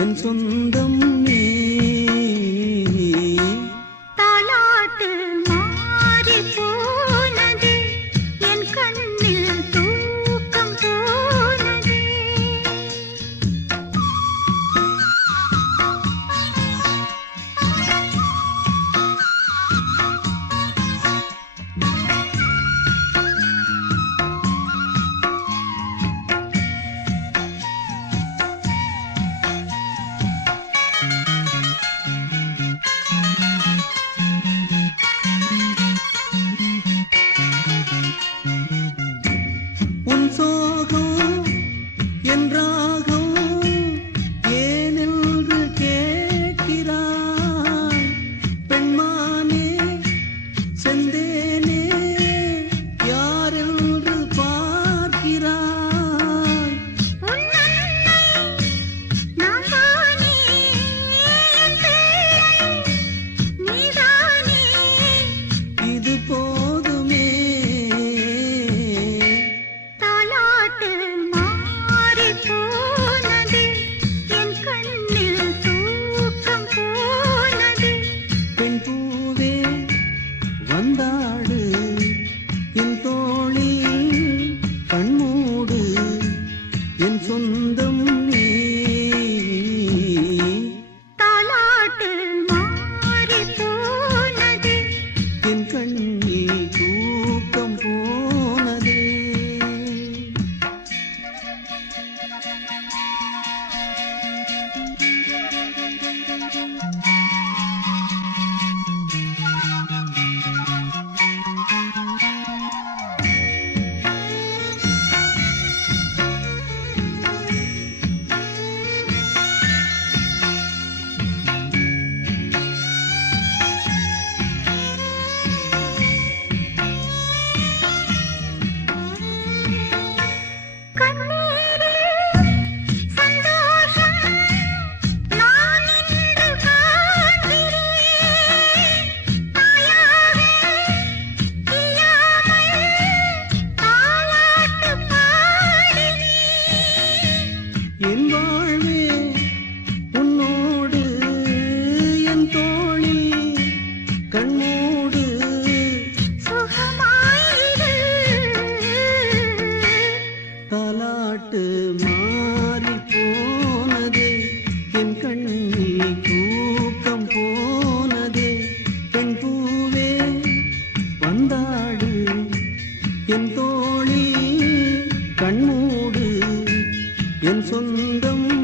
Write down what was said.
边村的梦。biển xuân đông